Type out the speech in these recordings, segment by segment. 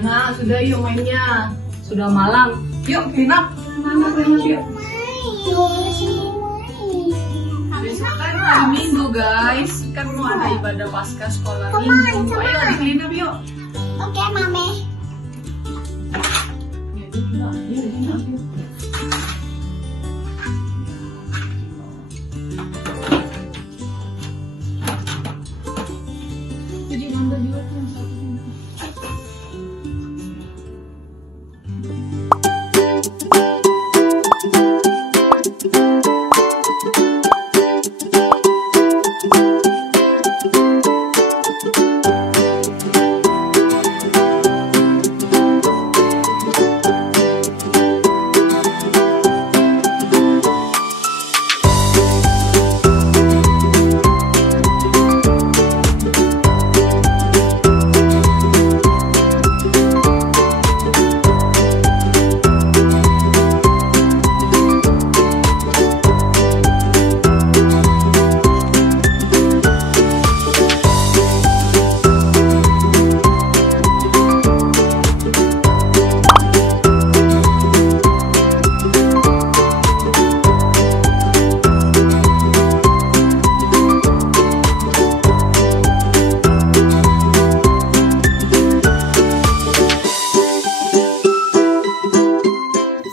Anak-anak, sudah yuk mainnya. Sudah malam. Yuk, Pinap. Anak-anak, yuk. Besok kan hari Minggu, guys. Kan mau ada ibadah Paskah sekolah Minggu. Ayo, adik-adik yuk. Oke, Mame. Jadi nambah juga yang satu.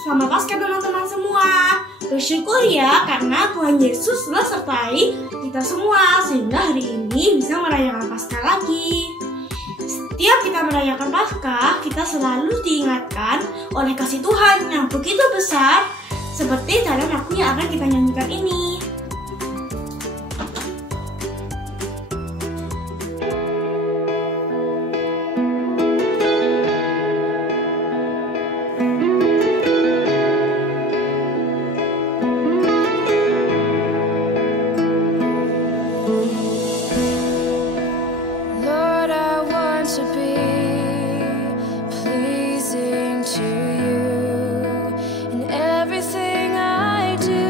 Selamat Paskah teman-teman semua. Bersyukur ya karena Tuhan Yesus telah sertai kita semua sehingga hari ini bisa merayakan Paskah lagi. Setiap kita merayakan Paskah, kita selalu diingatkan oleh kasih Tuhan yang begitu besar seperti dalam lagu yang akan kita nyanyikan ini. Lord, I want to be pleasing to you in everything I do.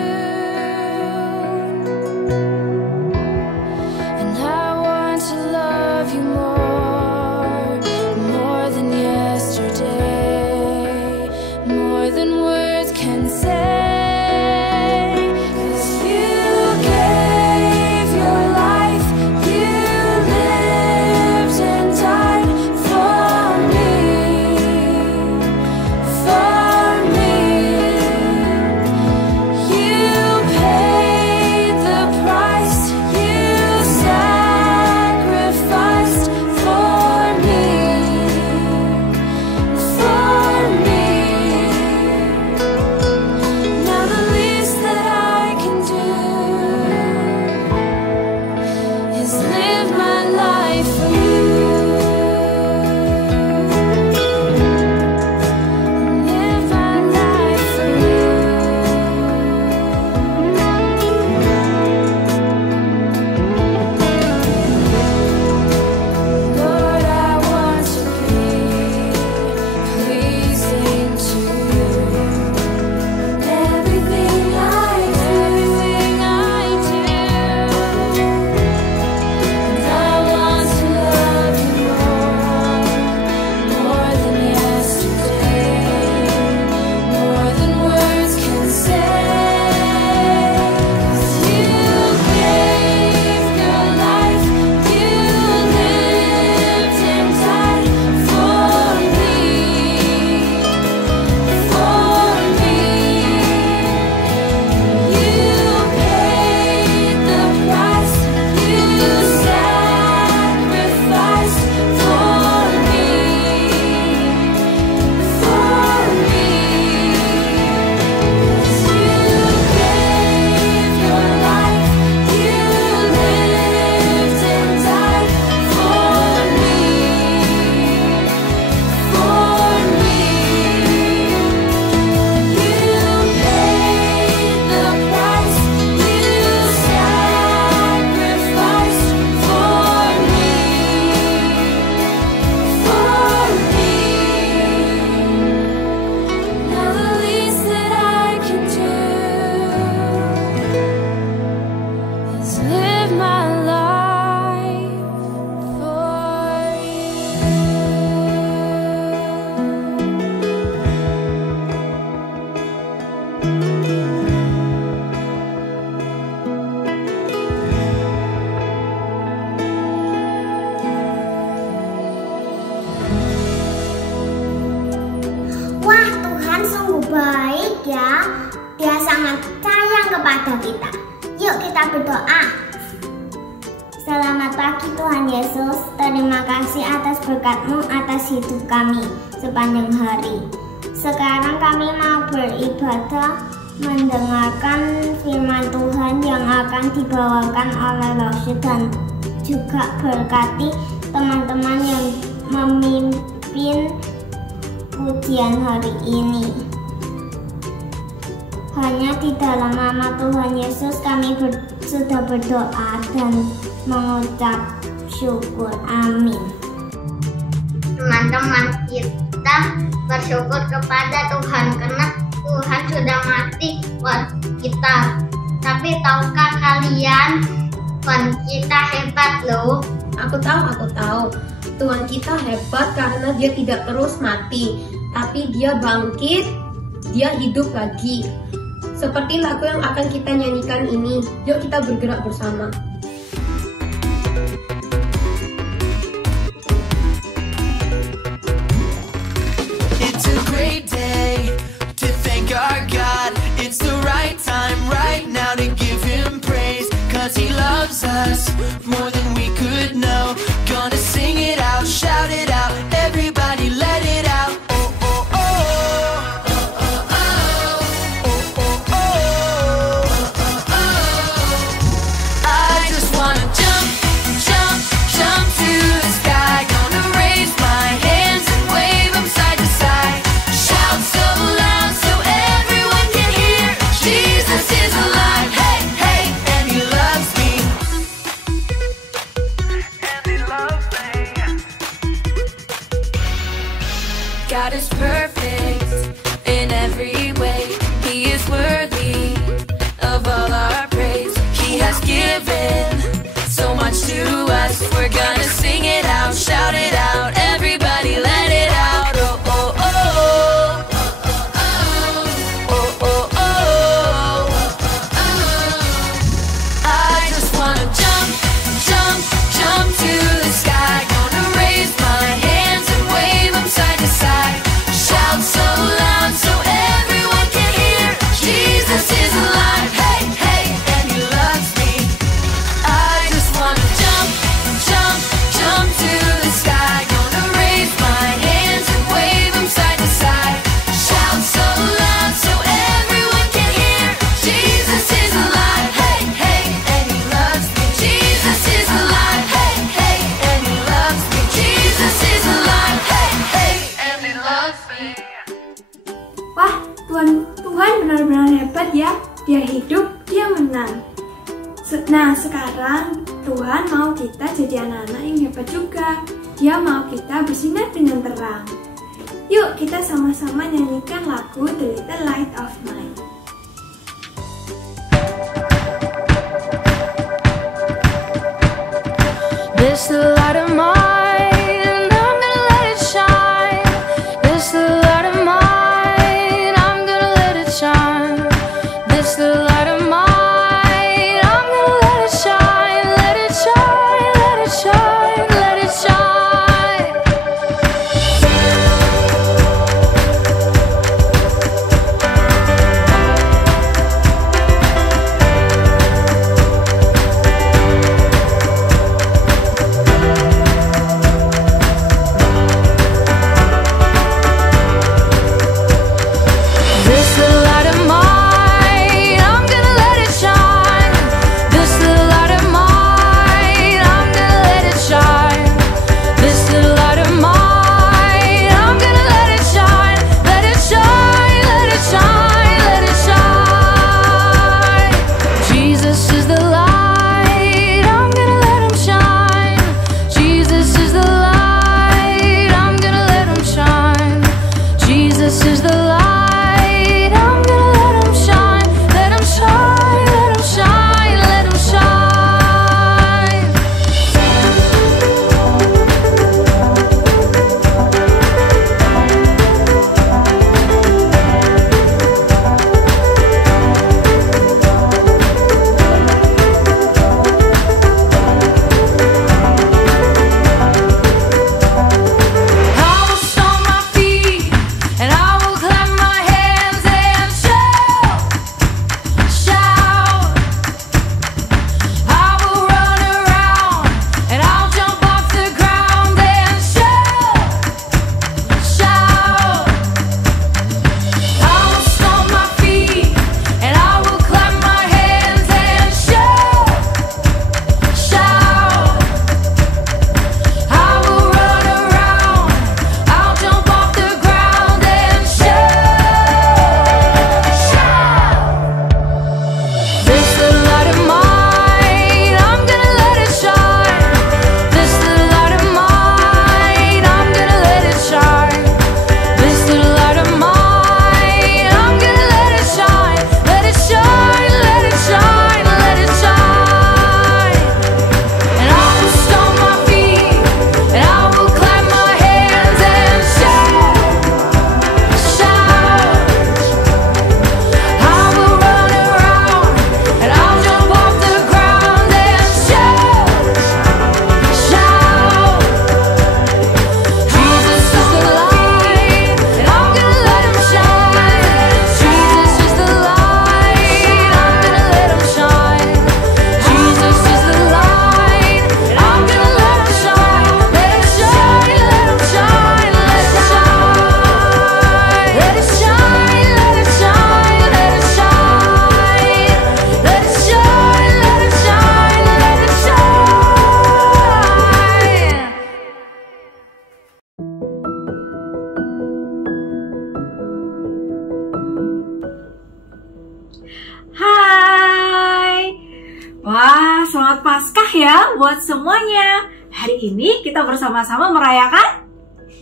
baik ya. Dia sangat sayang kepada kita. Yuk kita berdoa. Selamat pagi Tuhan Yesus. Terima kasih atas berkat-Mu atas hidup kami sepanjang hari. Sekarang kami mau beribadah mendengarkan firman Tuhan yang akan dibawakan oleh Rosyid, dan juga berkati teman-teman yang memimpin pujian hari ini. Hanya di dalam nama Tuhan Yesus kami sudah berdoa dan mengucap syukur. Amin. Teman-teman, kita bersyukur kepada Tuhan karena Tuhan sudah mati buat kita. Tapi tahukah kalian, Tuhan kita hebat loh. Aku tahu. Tuhan kita hebat karena dia tidak terus mati, tapi dia bangkit, dia hidup lagi. Seperti lagu yang akan kita nyanyikan ini, yuk kita bergerak bersama. It's a great day to thank our God. It's the right time right now to give Him praise, 'cause He loves us more than we could know. Gonna sing it out, shout it out, everybody let it out. Oh, oh, oh. Oh, oh, oh. Oh, oh, oh. Oh, oh. I just wanna jump, jump, jump to the sky. Gonna raise my hands and wave them side to side. Shout so loud so everyone can hear. Jesus is alive, hey, hey, and He loves me. And He loves me. God is perfect in every way. He is worthy of all our praise. He has given so much to us. We're gonna sing it out, shout it out, everybody let it out. Oh, oh, oh. Oh, oh, oh. I just wanna jump, jump, jump to the sky. Gonna raise my hands and wave them side to side. Shout so loud so everyone can hear. Jesus is alive, hey, hey, and He loves me. I just wanna jump, jump, jump to the sky. Gonna raise my hands and wave them side to side. Shout so loud so everyone can hear. Jesus is alive, hey, hey, and He loves me. Jesus is alive, hey, hey, and He loves me. Jesus is alive, hey, hey, and He loves me. Wah, Tuhan benar-benar hebat ya. Dia hidup, dia menang. Nah, sekarang Tuhan mau kita jadi anak-anak yang hebat juga. Dia mau kita bersinar dengan terang. Yuk kita sama-sama nyanyikan lagu The Little Light of Mine. This the light of mine, I'm gonna let it shine. This the light of mine, I'm gonna let it shine. This the light of mine, I'm gonna let it shine. Let it shine, let it shine, let it shine. ya buat semuanya. Hari ini kita bersama-sama merayakan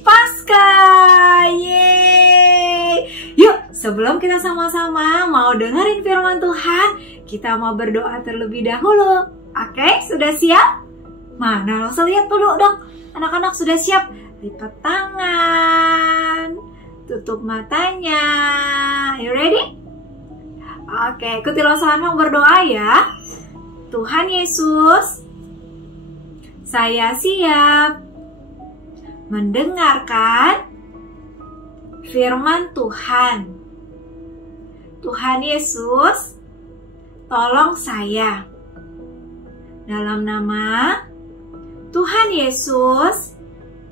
Paskah. Yeay. Yuk, sebelum kita sama-sama mau dengerin firman Tuhan, kita mau berdoa terlebih dahulu. Oke, sudah siap? Mana lo lihat dulu dong. Anak-anak sudah siap? Lipat tangan, tutup matanya. You ready? Oke, ikuti lo sama berdoa ya. Tuhan Yesus, saya siap mendengarkan firman Tuhan. Tuhan Yesus, tolong saya. Dalam nama Tuhan Yesus,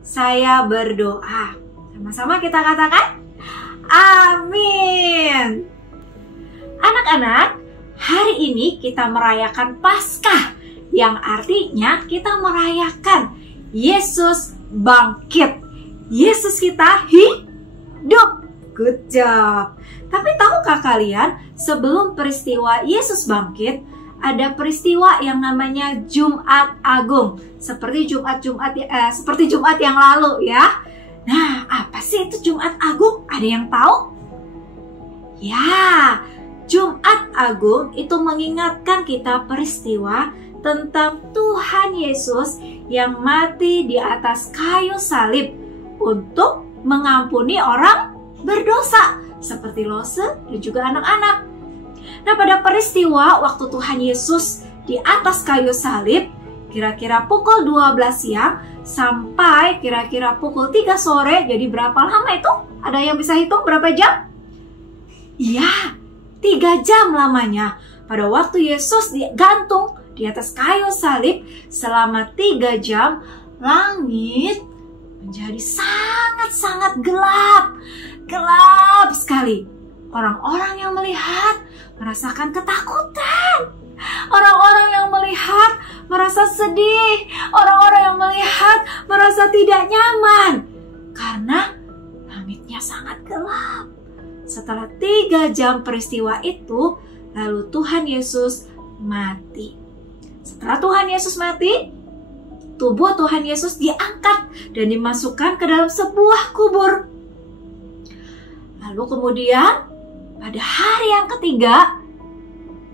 saya berdoa. Sama-sama kita katakan, amin. Anak-anak, hari ini kita merayakan Paskah, yang artinya kita merayakan Yesus bangkit. Yesus kita hidup. Good job. Tapi tahukah kalian, sebelum peristiwa Yesus bangkit, ada peristiwa yang namanya Jumat Agung. Seperti Jumat yang lalu ya. Nah, apa sih itu Jumat Agung? Ada yang tahu? Ya, Jumat Agung itu mengingatkan kita peristiwa tentang Tuhan Yesus yang mati di atas kayu salib untuk mengampuni orang berdosa seperti Lose dan juga anak-anak. Nah, pada peristiwa waktu Tuhan Yesus di atas kayu salib, kira-kira pukul 12 siang sampai kira-kira pukul 3 sore, jadi berapa lama itu? Ada yang bisa hitung berapa jam? Iya, 3 jam lamanya. Pada waktu Yesus digantung di atas kayu salib selama 3 jam, langit menjadi sangat-sangat gelap. Gelap sekali. Orang-orang yang melihat merasakan ketakutan. Orang-orang yang melihat merasa sedih. Orang-orang yang melihat merasa tidak nyaman karena langitnya sangat gelap. Setelah 3 jam peristiwa itu, lalu Tuhan Yesus mati. Setelah Tuhan Yesus mati, tubuh Tuhan Yesus diangkat dan dimasukkan ke dalam sebuah kubur. Lalu kemudian pada hari yang ketiga,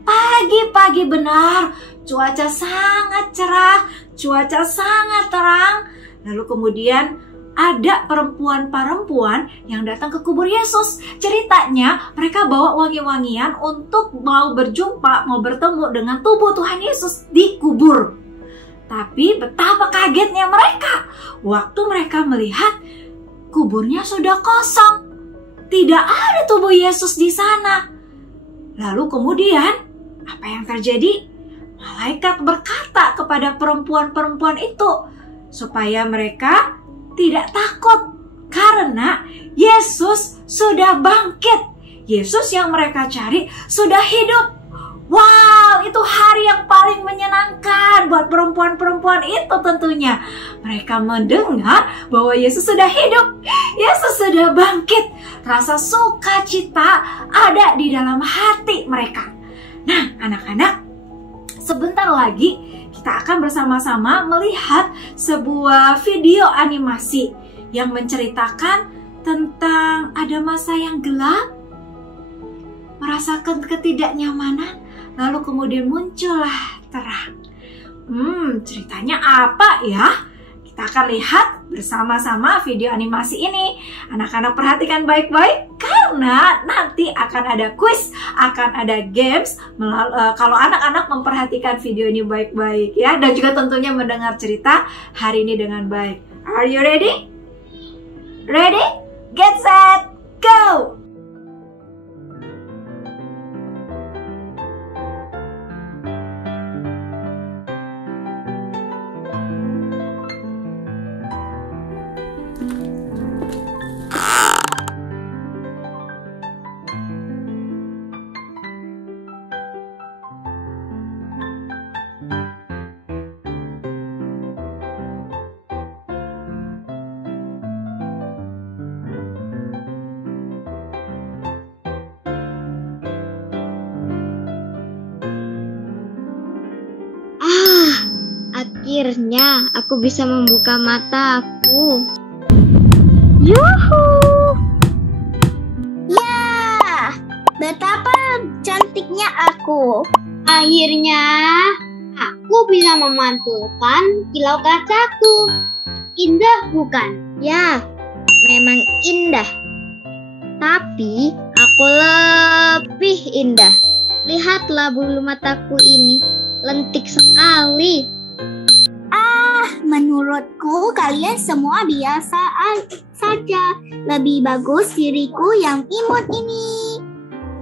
pagi-pagi benar, cuaca sangat cerah, cuaca sangat terang. Lalu kemudian ada perempuan-perempuan yang datang ke kubur Yesus. Ceritanya mereka bawa wangi-wangian untuk mau berjumpa, mau bertemu dengan tubuh Tuhan Yesus di kubur. Tapi betapa kagetnya mereka waktu mereka melihat kuburnya sudah kosong. Tidak ada tubuh Yesus di sana. Lalu kemudian apa yang terjadi? Malaikat berkata kepada perempuan-perempuan itu supaya mereka tidak takut karena Yesus sudah bangkit. Yesus yang mereka cari sudah hidup. Wow, itu hari yang paling menyenangkan buat perempuan-perempuan itu tentunya. Mereka mendengar bahwa Yesus sudah hidup, Yesus sudah bangkit. Rasa sukacita ada di dalam hati mereka. Nah, anak-anak, sebentar lagi kita akan bersama-sama melihat sebuah video animasi yang menceritakan tentang ada masa yang gelap, merasakan ketidaknyamanan, lalu kemudian muncullah terang. Ceritanya apa ya? Kita akan lihat bersama-sama video animasi ini. Anak-anak perhatikan baik-baik karena nanti akan ada quiz, akan ada games. Kalau anak-anak memperhatikan video ini baik-baik ya, dan juga tentunya mendengar cerita hari ini dengan baik. Are you ready? Ready? Get set, go! Akhirnya aku bisa membuka mataku. Yuhu! Ya, betapa cantiknya aku. Akhirnya aku bisa memantulkan kilau kacaku. Indah bukan? Ya, memang indah. Tapi aku lebih indah. Lihatlah bulu mataku ini, lentik sekali. Menurutku kalian semua biasa saja. Lebih bagus diriku yang imut ini.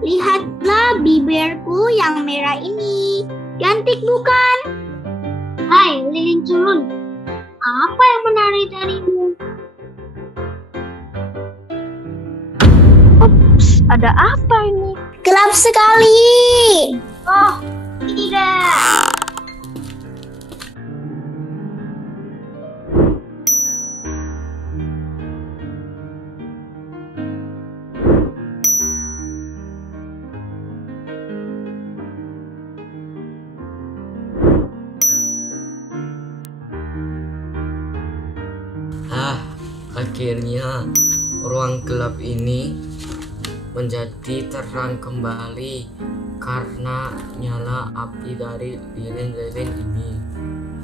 Lihatlah bibirku yang merah ini. Cantik bukan? Hai lilin culun, apa yang menarik darimu? Ups, ada apa ini? Gelap sekali. Oh, tidak. Akhirnya ruang gelap ini menjadi terang kembali karena nyala api dari lilin-lilin ini.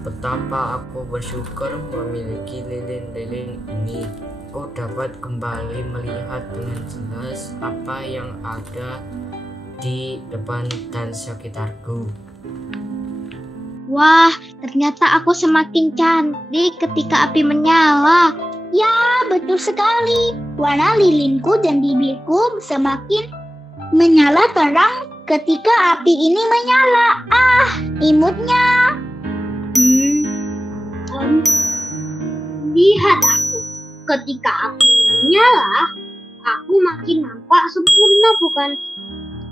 Betapa aku bersyukur memiliki lilin-lilin ini. Aku dapat kembali melihat dengan jelas apa yang ada di depan dan sekitarku. Wah, ternyata aku semakin cantik ketika api menyala. Ya, betul sekali. Warna lilinku dan bibirku semakin menyala terang ketika api ini menyala. Ah, imutnya. Lihat aku. Ketika api menyala, aku makin nampak sempurna bukan?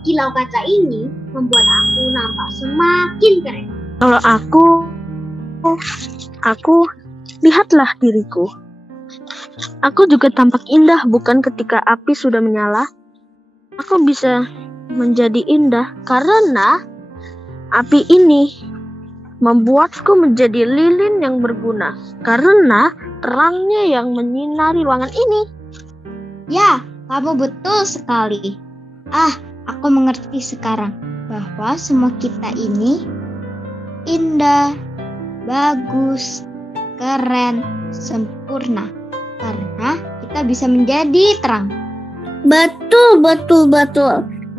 Kilau kaca ini membuat aku nampak semakin keren. Kalau aku lihatlah diriku. Aku juga tampak indah bukan ketika api sudah menyala. Aku bisa menjadi indah karena api ini membuatku menjadi lilin yang berguna karena terangnya yang menyinari ruangan ini. Ya, kamu betul sekali. Aku mengerti sekarang bahwa semua kita ini indah, bagus, keren, sempurna. Karena kita bisa menjadi terang. Betul.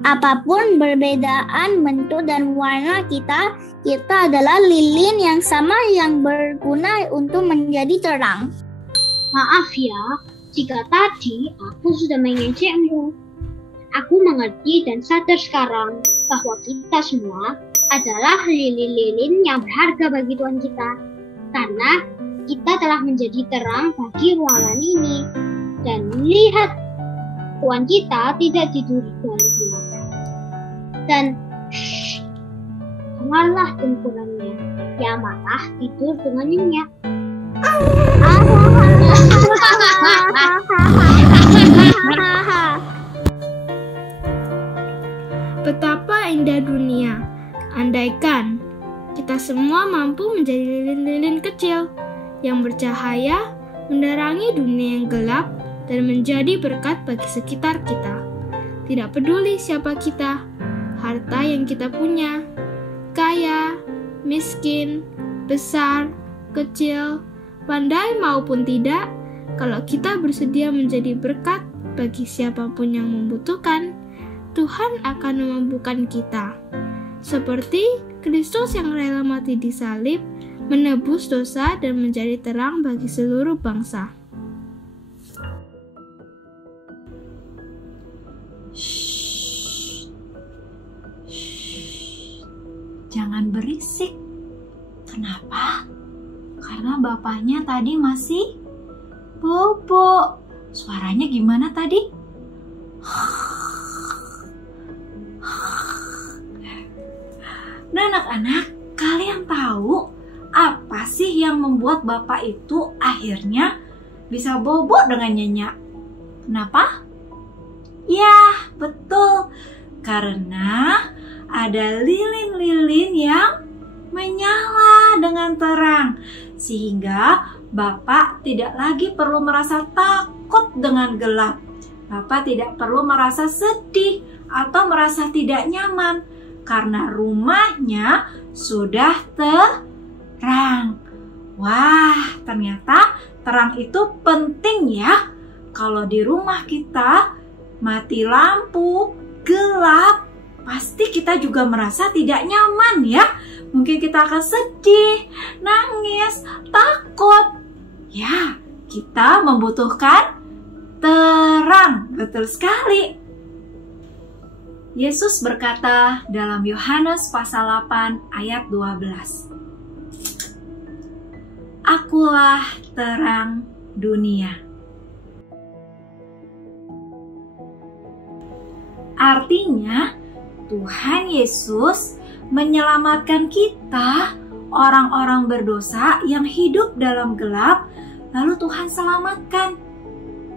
Apapun perbedaan bentuk dan warna kita adalah lilin yang sama yang berguna untuk menjadi terang. Maaf ya, jika tadi aku sudah mengejekmu. Aku mengerti dan sadar sekarang bahwa kita semua adalah lilin-lilin yang berharga bagi Tuhan kita. Karena kita telah menjadi terang bagi ruangan ini. Dan lihat, Tuhan kita tidak tidur dalam gelap. Dan dengarlah dengkurannya, dia malah tidur dengan nyenyak. Betapa indah dunia. Andaikan kita semua mampu menjadi lilin-lilin kecil yang bercahaya, menerangi dunia yang gelap, dan menjadi berkat bagi sekitar kita. Tidak peduli siapa kita, harta yang kita punya, kaya, miskin, besar, kecil, pandai maupun tidak, kalau kita bersedia menjadi berkat bagi siapapun yang membutuhkan, Tuhan akan memampukan kita. Seperti Kristus yang rela mati di salib, menebus dosa dan menjadi terang bagi seluruh bangsa. Jangan berisik. Kenapa? Karena bapaknya tadi masih bobo. Suaranya gimana tadi? Nah, anak-anak, kalian tahu apa sih yang membuat bapak itu akhirnya bisa bobo dengan nyenyak? Kenapa? Ya, betul. Karena ada lilin-lilin yang menyala dengan terang, sehingga Bapak tidak lagi perlu merasa takut dengan gelap. Bapak tidak perlu merasa sedih atau merasa tidak nyaman, karena rumahnya sudah terang. Wah, ternyata terang itu penting ya. Kalau di rumah kita mati lampu, gelap, pasti kita juga merasa tidak nyaman ya. Mungkin kita akan sedih, nangis, takut. Ya, kita membutuhkan terang. Betul sekali. Yesus berkata dalam Yohanes pasal 8 ayat 12. Akulah terang dunia. Artinya, Tuhan Yesus menyelamatkan kita, orang-orang berdosa yang hidup dalam gelap, lalu Tuhan selamatkan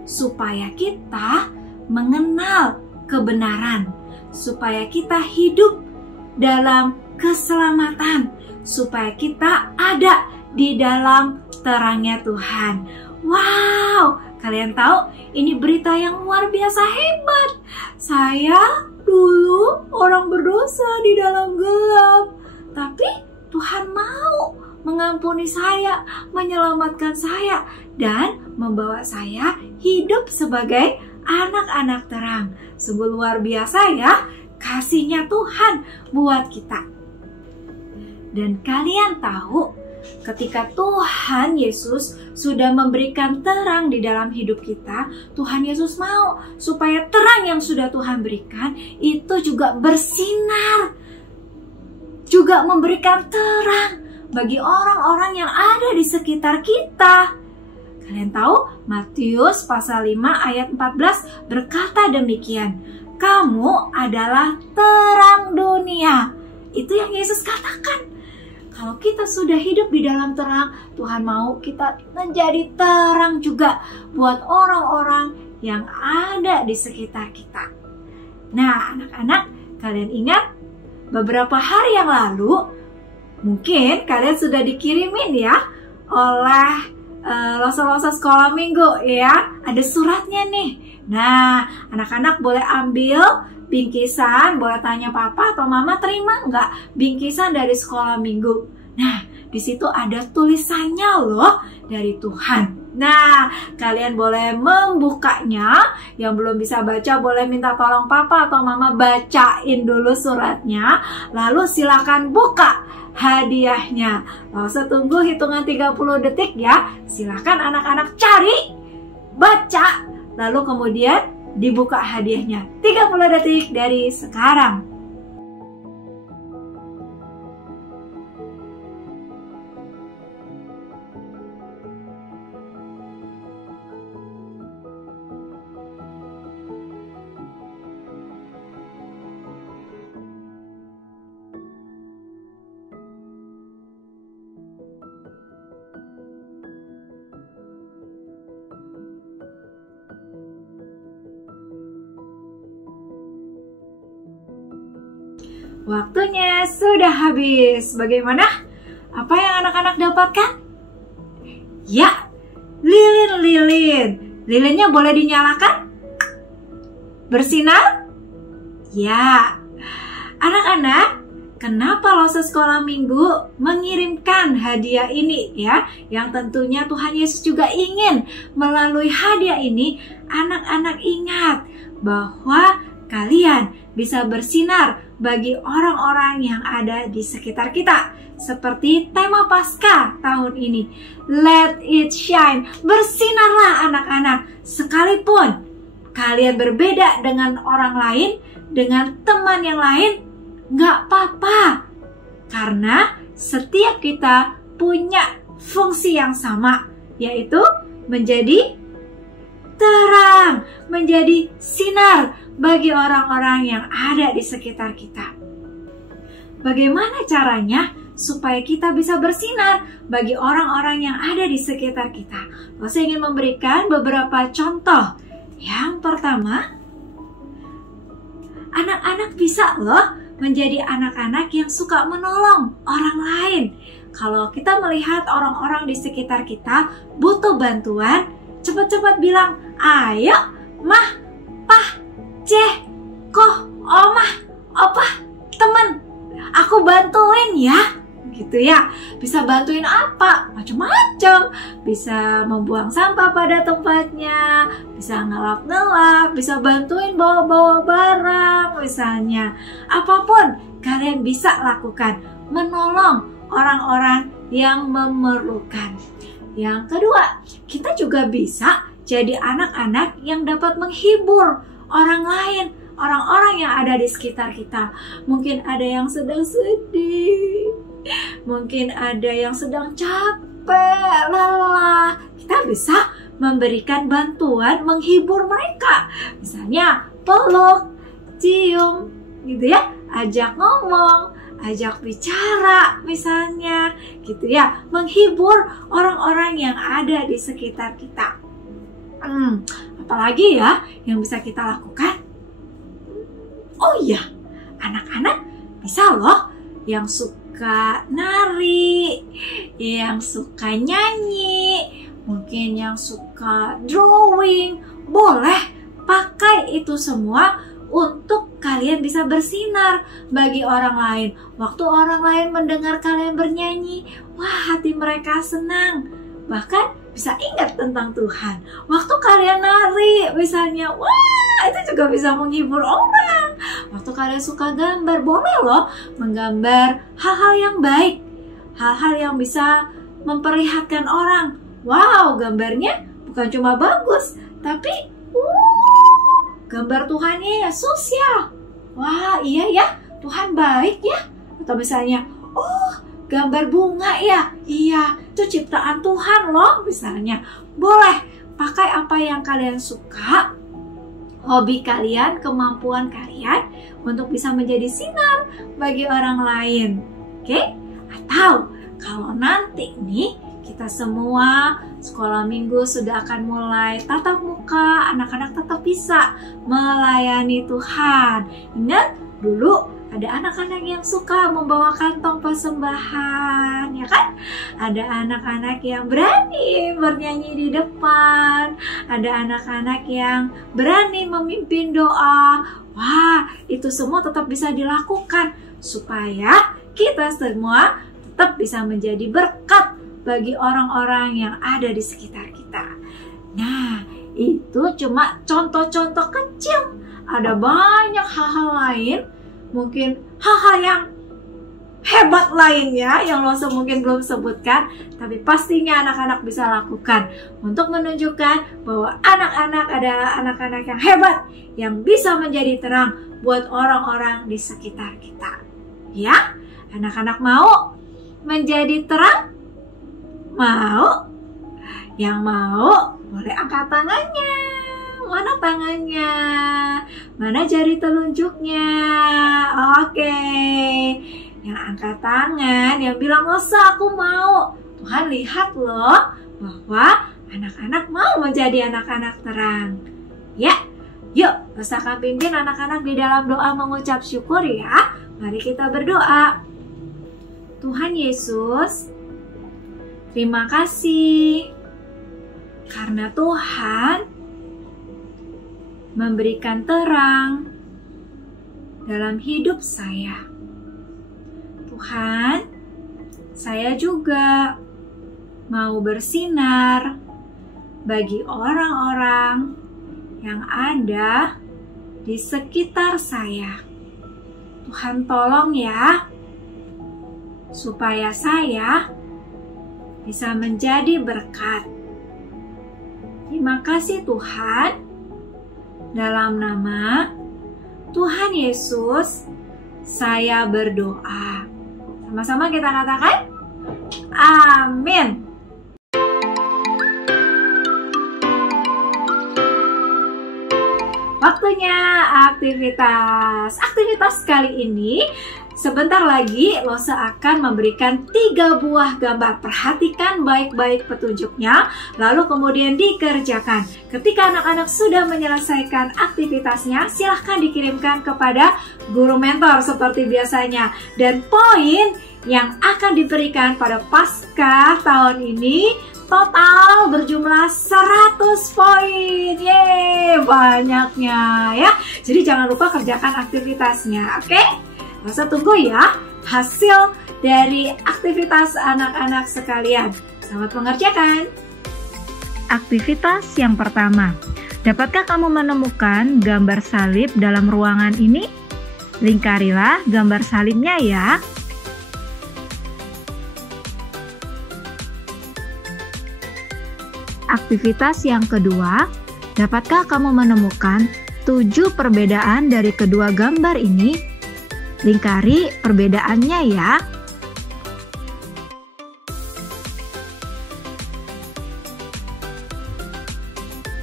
supaya kita mengenal kebenaran, supaya kita hidup dalam keselamatan, supaya kita ada di dalam terangnya Tuhan. Wow, kalian tahu ini berita yang luar biasa hebat. Saya dulu orang berdosa di dalam gelap, tapi Tuhan mau mengampuni saya, menyelamatkan saya, dan membawa saya hidup sebagai anak-anak terang. Sungguh luar biasa ya kasihnya Tuhan buat kita. Dan kalian tahu, ketika Tuhan Yesus sudah memberikan terang di dalam hidup kita, Tuhan Yesus mau supaya terang yang sudah Tuhan berikan itu juga bersinar, juga memberikan terang bagi orang-orang yang ada di sekitar kita. Kalian tahu Matius pasal 5 ayat 14 berkata demikian, kamu adalah terang dunia. Itu yang Yesus katakan. Kalau kita sudah hidup di dalam terang, Tuhan mau kita menjadi terang juga buat orang-orang yang ada di sekitar kita. Nah, anak-anak, kalian ingat beberapa hari yang lalu, mungkin kalian sudah dikirimin ya oleh losa-losa sekolah minggu ya. Ada suratnya nih. Nah, anak-anak boleh ambil bingkisan, boleh tanya papa atau mama terima nggak bingkisan dari sekolah minggu. Nah, di situ ada tulisannya loh dari Tuhan. Nah, kalian boleh membukanya. Yang belum bisa baca boleh minta tolong papa atau mama bacain dulu suratnya. Lalu silakan buka hadiahnya. Lalu tunggu hitungan 30 detik ya. Silakan anak-anak cari, baca, lalu kemudian dibuka hadiahnya. 30 detik dari sekarang. Waktunya sudah habis. Bagaimana? Apa yang anak-anak dapatkan? Ya, lilin-lilin. Lilinnya boleh dinyalakan? Bersinar? Ya. Anak-anak, kenapa Losa Sekolah Minggu mengirimkan hadiah ini ya? Yang tentunya Tuhan Yesus juga ingin melalui hadiah ini anak-anak ingat bahwa kalian bisa bersinar bagi orang-orang yang ada di sekitar kita. Seperti tema Paskah tahun ini, Let It Shine. Bersinarlah anak-anak. Sekalipun kalian berbeda dengan orang lain, dengan teman yang lain, gak apa-apa. Karena setiap kita punya fungsi yang sama, yaitu menjadi terang, menjadi sinar bagi orang-orang yang ada di sekitar kita. Bagaimana caranya supaya kita bisa bersinar bagi orang-orang yang ada di sekitar kita? Saya ingin memberikan beberapa contoh. Yang pertama, anak-anak bisa loh menjadi anak-anak yang suka menolong orang lain. kalau kita melihat orang-orang di sekitar kita butuh bantuan, cepat-cepat bilang, ayo, mah, pah, ceh, koh, omah, opah, temen, aku bantuin ya. Gitu ya. Bisa bantuin apa? Macam-macam. Bisa membuang sampah pada tempatnya, bisa ngelap-ngelap, bisa bantuin bawa-bawa barang misalnya. Apapun kalian bisa lakukan, menolong orang-orang yang memerlukan. Yang kedua, kita juga bisa jadi anak-anak yang dapat menghibur orang lain, orang-orang yang ada di sekitar kita. Mungkin ada yang sedang sedih, mungkin ada yang sedang capek, lelah. Kita bisa memberikan bantuan menghibur mereka. Misalnya peluk, cium, gitu ya. Ajak ngomong, ajak bicara misalnya, gitu ya. Menghibur orang-orang yang ada di sekitar kita. Apalagi ya yang bisa kita lakukan? Oh iya, anak-anak bisa loh yang suka nari, yang suka nyanyi, mungkin yang suka drawing. Boleh pakai itu semua untuk kalian bisa bersinar bagi orang lain. Waktu orang lain mendengar kalian bernyanyi, wah, hati mereka senang. Bahkan bisa ingat tentang Tuhan. Waktu kalian nari misalnya, wah, itu juga bisa menghibur orang. Waktu kalian suka gambar, boleh loh menggambar hal-hal yang baik, hal-hal yang bisa memperlihatkan orang. Wow, gambarnya bukan cuma bagus, tapi gambar Tuhan Yesus ya. Wah, iya ya, Tuhan baik ya. Atau misalnya, oh, gambar bunga ya. Iya, itu ciptaan Tuhan loh misalnya. Boleh pakai apa yang kalian suka, hobi kalian, kemampuan kalian untuk bisa menjadi sinar bagi orang lain. Oke? Atau kalau nanti nih kita semua sekolah minggu sudah akan mulai tatap muka, anak-anak tetap bisa melayani Tuhan. Ingat dulu ada anak-anak yang suka membawa kantong persembahan, ya kan? Ada anak-anak yang berani bernyanyi di depan, ada anak-anak yang berani memimpin doa. Wah, itu semua tetap bisa dilakukan supaya kita semua tetap bisa menjadi berkat bagi orang-orang yang ada di sekitar kita. Nah, itu cuma contoh-contoh kecil. Ada banyak hal-hal lain, mungkin hal-hal yang hebat lainnya yang Lose mungkin belum sebutkan, tapi pastinya anak-anak bisa lakukan untuk menunjukkan bahwa anak-anak adalah anak-anak yang hebat, yang bisa menjadi terang buat orang-orang di sekitar kita. Ya, anak-anak mau menjadi terang? Mau? Yang mau boleh angkat tangannya. Mana tangannya? Mana jari telunjuknya? Oke. Yang angkat tangan, yang bilang, Lose aku mau. Tuhan lihat loh bahwa anak-anak mau menjadi anak-anak terang. Ya, yuk Lose akan pimpin anak-anak di dalam doa mengucap syukur ya. Mari kita berdoa. Tuhan Yesus, terima kasih karena Tuhan memberikan terang dalam hidup saya. Tuhan, saya juga mau bersinar bagi orang-orang yang ada di sekitar saya. Tuhan tolong ya, supaya saya bisa menjadi berkat. Terima kasih Tuhan. Dalam nama Tuhan Yesus, saya berdoa. Sama-sama kita katakan, amin. Waktunya aktivitas. Aktivitas kali ini, sebentar lagi Lose akan memberikan 3 buah gambar. Perhatikan baik-baik petunjuknya, lalu kemudian dikerjakan. Ketika anak-anak sudah menyelesaikan aktivitasnya, silahkan dikirimkan kepada guru mentor seperti biasanya. Dan poin yang akan diberikan pada Paskah tahun ini total berjumlah 100 poin. Yeay, banyaknya ya. Jadi jangan lupa kerjakan aktivitasnya, oke? Masa tunggu ya hasil dari aktivitas anak-anak sekalian. Selamat mengerjakan. Aktivitas yang pertama. Dapatkah kamu menemukan gambar salib dalam ruangan ini? Lingkarilah gambar salibnya ya. Aktivitas yang kedua, dapatkah kamu menemukan 7 perbedaan dari kedua gambar ini? Lingkari perbedaannya ya.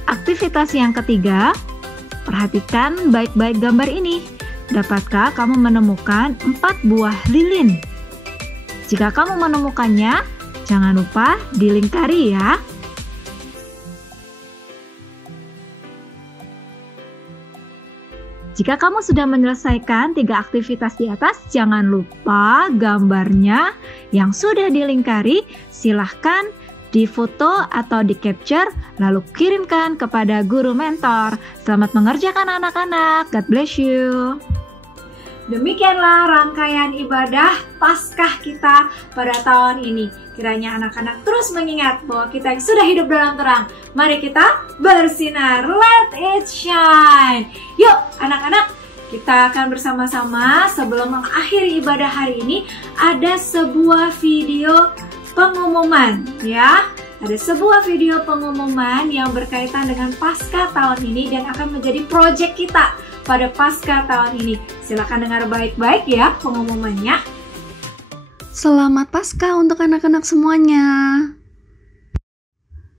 Aktivitas yang ketiga, perhatikan baik-baik gambar ini. Dapatkah kamu menemukan 4 buah lilin? Jika kamu menemukannya, jangan lupa dilingkari ya. Jika kamu sudah menyelesaikan 3 aktivitas di atas, jangan lupa gambarnya yang sudah dilingkari, silahkan difoto atau di capture, lalu kirimkan kepada guru mentor. Selamat mengerjakan anak-anak, God bless you. Demikianlah rangkaian ibadah Paskah kita pada tahun ini. Kiranya anak-anak terus mengingat bahwa kita yang sudah hidup dalam terang, mari kita bersinar, let it shine. Yuk anak-anak, kita akan bersama-sama sebelum mengakhiri ibadah hari ini, ada sebuah video pengumuman ya. Ada sebuah video pengumuman yang berkaitan dengan Paskah tahun ini dan akan menjadi proyek kita pada Paskah tahun ini. Silakan dengar baik-baik ya pengumumannya. Selamat Paskah untuk anak-anak semuanya.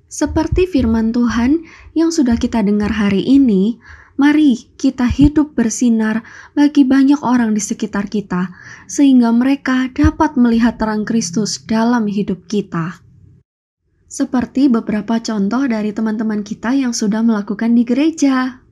Seperti firman Tuhan yang sudah kita dengar hari ini, mari kita hidup bersinar bagi banyak orang di sekitar kita, sehingga mereka dapat melihat terang Kristus dalam hidup kita. Seperti beberapa contoh dari teman-teman kita yang sudah melakukan di gereja.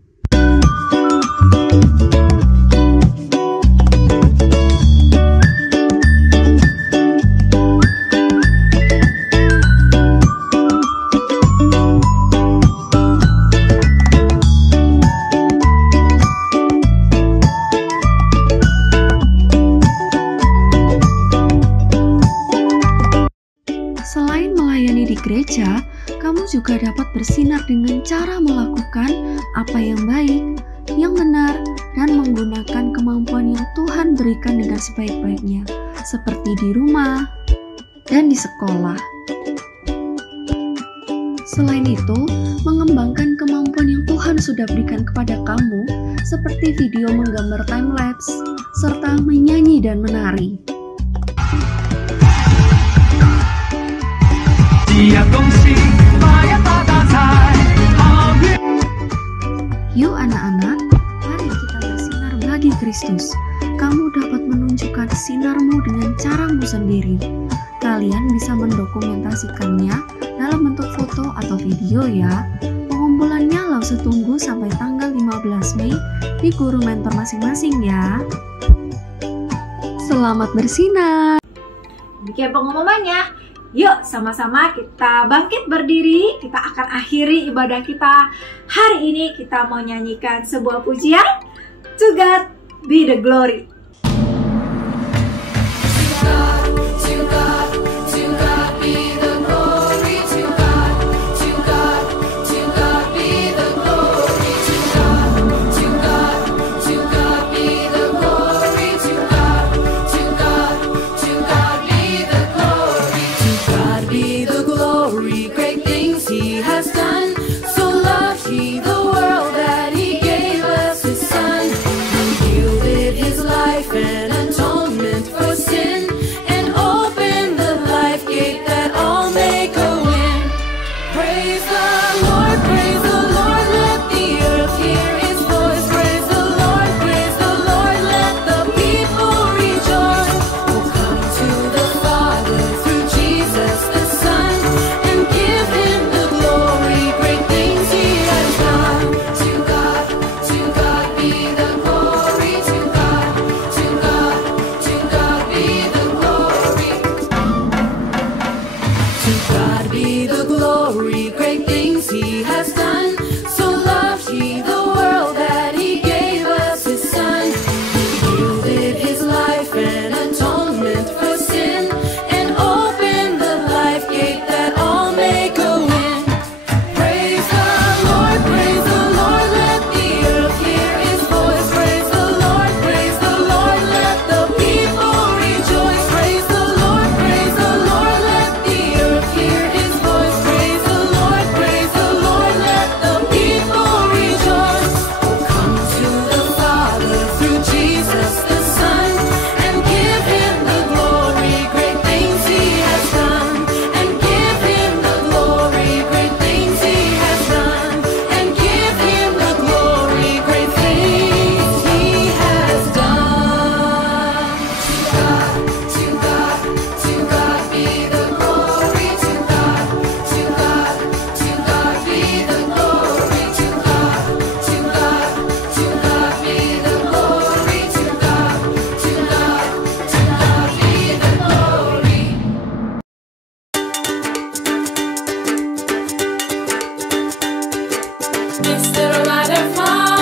Selain melayani di gereja, kamu juga dapat bersinar dengan cara melakukan apa yang baik, yang benar, dan menggunakan kemampuan yang Tuhan berikan dengan sebaik-baiknya, seperti di rumah dan di sekolah. Selain itu, mengembangkan kemampuan yang Tuhan sudah berikan kepada kamu, seperti video menggambar time-lapse, serta menyanyi dan menari. Yuk anak-anak, mari kita bersinar bagi Kristus. Kamu dapat menunjukkan sinarmu dengan caramu sendiri. Kalian bisa mendokumentasikannya dalam bentuk foto atau video ya. Pengumpulannya langsung tunggu sampai tanggal 15 Mei di guru mentor masing-masing ya. Selamat bersinar. Demikian pengumumannya. Yuk sama-sama kita bangkit berdiri. Kita akan akhiri ibadah kita hari ini. Kita mau nyanyikan sebuah pujian, To God be the glory. His life butterfly.